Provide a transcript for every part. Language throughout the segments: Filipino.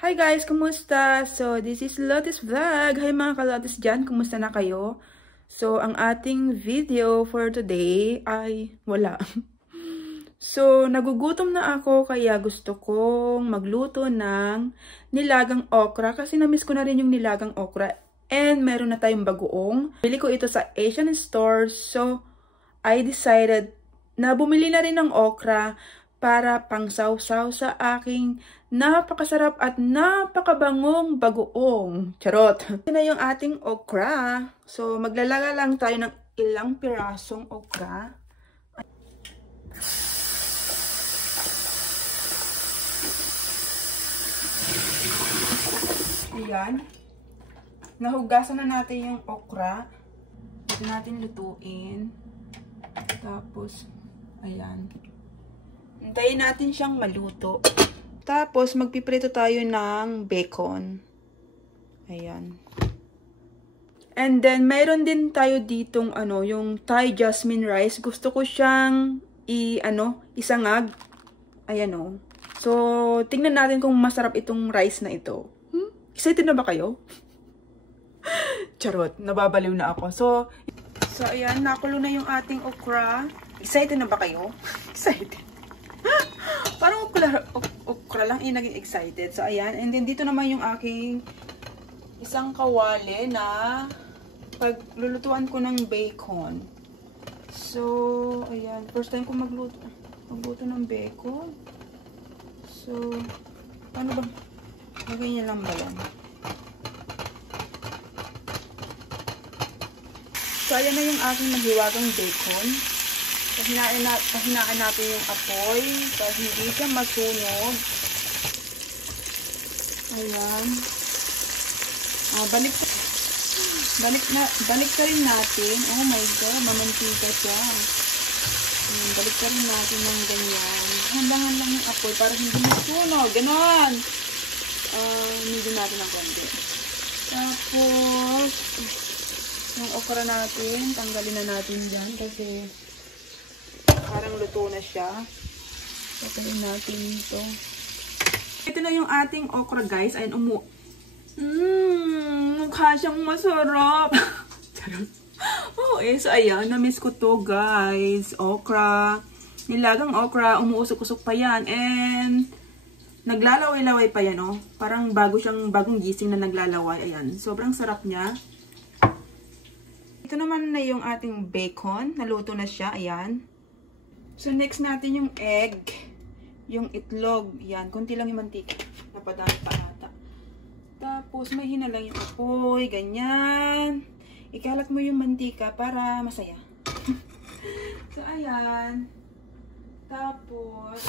Hi guys! Kumusta? So, this is Lotus Vlog. Hi mga ka-Lotus dyan. Kumusta na kayo? So, ang ating video for today ay wala. So, nagugutom na ako kaya gusto kong magluto ng nilagang okra kasi na-miss ko na rin yung nilagang okra. And meron na tayong bagoong. Bili ko ito sa Asian store. So, I decided na bumili na rin ng okra para pangsawsaw sa aking napakasarap at napakabangong bagoong. Charot! Ito na yung ating okra. So, maglalagay lang tayo ng ilang pirasong okra. Ayan. Nahugasan na natin yung okra. Ito natin lutuin. Tapos, ayan. Hintayin natin siyang maluto. Tapos, magpiprito tayo ng bacon. Ayan. And then, mayroon din tayo ditong, yung Thai jasmine rice. Gusto ko siyang, isangag. Ayan, So, tingnan natin kung masarap itong rice na ito. Excited na ba kayo? Charot, nababaliw na ako. So, ayan, nakulo na yung ating okra. Excited na ba kayo? Excited. Parang okra lang naging excited. So, ayan. And then, dito naman yung aking isang kawali na paglulutuan ko ng bacon. So, ayan. First time ko magluto ng bacon. So, paano ba? Lagay niya lang ba yan? So, ayan na yung aking mahiwagang bacon. Pahinaan natin yung apoy para hindi siya masunog. Ayan. Balik ka rin natin. Oh my God, mamantika siya. Ayan, balik ka rin natin ng ganyan. Handangan lang yung apoy para hindi masunog. Ganon. Hindi natin ng konti. Tapos, yung okra natin, tanggalin na natin dyan kasi parang luto na siya. Patayin natin ito. Ito na yung ating okra, guys. Ayan, mukha siyang masarap. So ayan, na-miss ko to, guys. Okra. Nilagang okra, umuusok-usok pa yan. And, naglalaway-laway pa yan, Parang bagong gising na naglalaway. Ayan, sobrang sarap niya. Ito naman na yung ating bacon. Naluto na siya, ayan. So, next natin yung egg, yung itlog. Yan, konti lang yung mantika. Napadami pa ata. Tapos, may hinalang yung apoy, ganyan. Ikalat mo yung mantika para masaya. So, ayan. Tapos,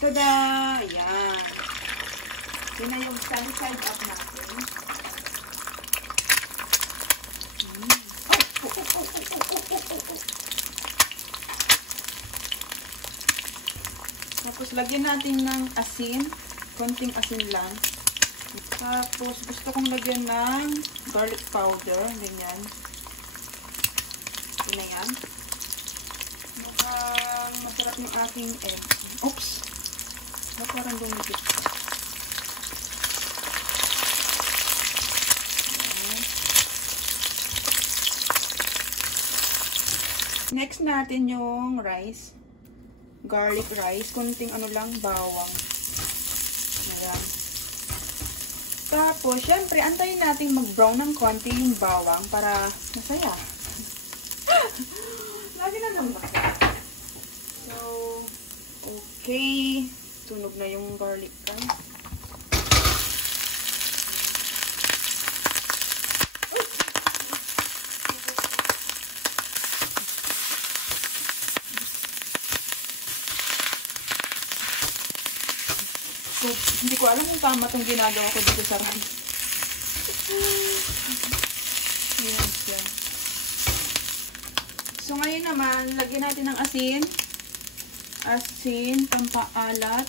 tada! Ayan. Yun na yung side up natin. Tapos, lagyan natin ng asin. Konting asin lang. Tapos, gusto kong lagyan ng garlic powder. Ganyan. Yun na yan. Mukhang masarap yung aking egg. Oops! Parang dumikit. Next natin yung rice. Garlic rice. Kunting bawang. Ayan. Tapos, syempre, antayin natin mag-brown ng konti yung bawang para masaya. Lagi na lang ba? So, okay. Tunog na yung garlic rice. So, hindi ko alam kung tama itong ginagawa ko dito sa rice. Ayan siya. So, ngayon naman, lagyan natin ng asin. Asin, pampaalat.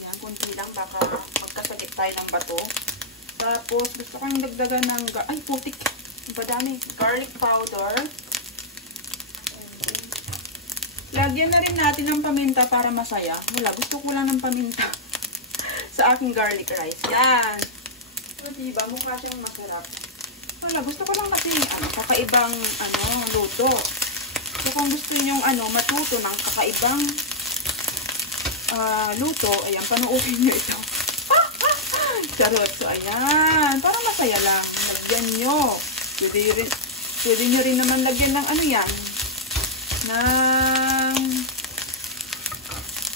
Yan, kunti lang. Baka magkasagit tayo ng bato. Tapos, gusto kong dagdagan ng... Ay, putik! Madami. Garlic powder. Lagyan na rin natin ng paminta paminta para masaya. Wala, gusto ko lang ng paminta sa aking garlic rice. Yan. So, diba? Mukha siyang masarap. Wala, gusto ko lang kasi kakaibang luto. So, kung gusto niyo matuto ng kakaibang luto, ayan, panuorin niyo ito. Charot. So, ayan. Para masaya lang. Lagyan nyo. Pwede nyo rin naman lagyan ng yan. Ng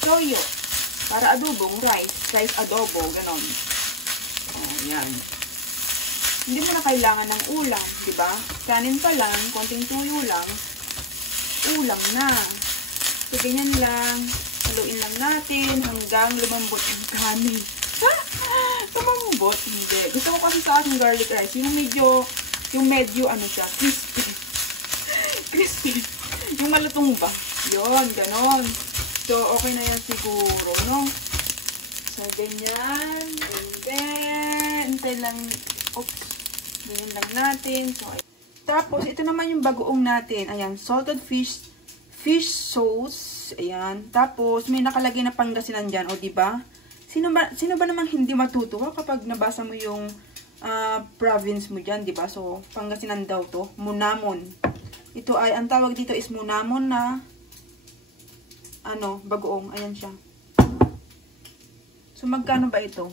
toyo. Para adobong rice. Rice adobo. Ganon. Ayan. Hindi mo na kailangan ng ulam. Diba? Kanin pa lang. Konting tuyo lang. Ulam na. So, ganyan lang. Haluin lang natin hanggang lumambot yung kanin. Lumambot? Hindi. Gusto ko kasi sa aking garlic rice, yung medyo siya, crispy. Crispy. Yung malutong ba? Yun, ganon. So, okay na yan siguro, no? So, ganyan. And then, hintay lang, ganyan lang natin. So, tapos, ito naman yung bagoong natin. Ayan, salted fish sauce. Ayan. Tapos, may nakalagay na Pangasinan dyan. O, diba? Sino ba namang hindi matutuwa kapag nabasa mo yung province mo dyan, diba? So, Pangasinan daw to. Munamon. Ito ay, ang tawag dito is munamon na bagoong. Ayan siya. So, magkano ba ito?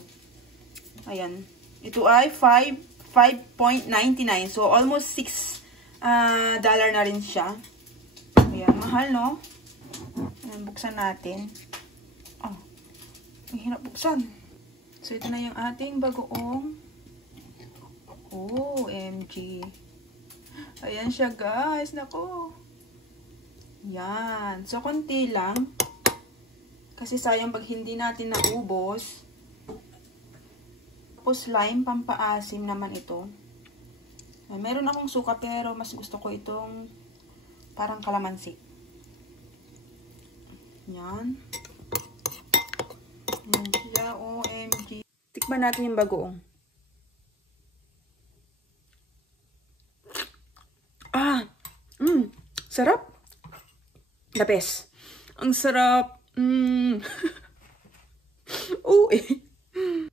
Ayan. Ito ay 5.99. So, almost $6 na rin siya. Ayan, mahal, no? Ayan, buksan natin. Ang hirap buksan. So, ito na yung ating bagoong. OMG. Ayan siya, guys. Naku. Yan. So, konti lang. Kasi sayang pag hindi natin naubos. Tapos, lime, pampaasim naman ito. Meron akong suka, pero mas gusto ko itong parang kalamansi. Yan. OMG. Tikman natin yung bagoong. Sarap. The best. Ang sarap.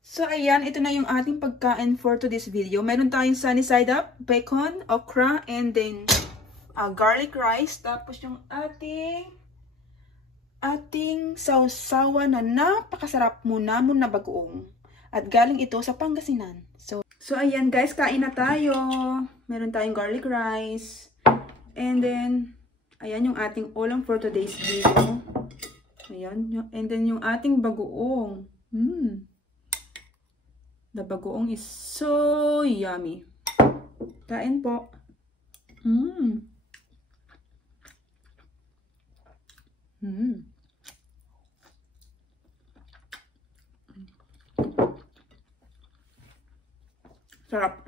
So, ayan. Ito na yung ating pagkain for today's video. Meron tayong sunny side up, bacon, okra, and then garlic rice. Tapos yung ating sausawan na napakasarap munamon na bagoong. At galing ito sa Pangasinan. So ayan guys, kain na tayo. Meron tayong garlic rice. And then, ayan yung ating ulam for today's video. Ayan. And then yung ating bagoong. The bagoong is so yummy. Kain po. Sarap.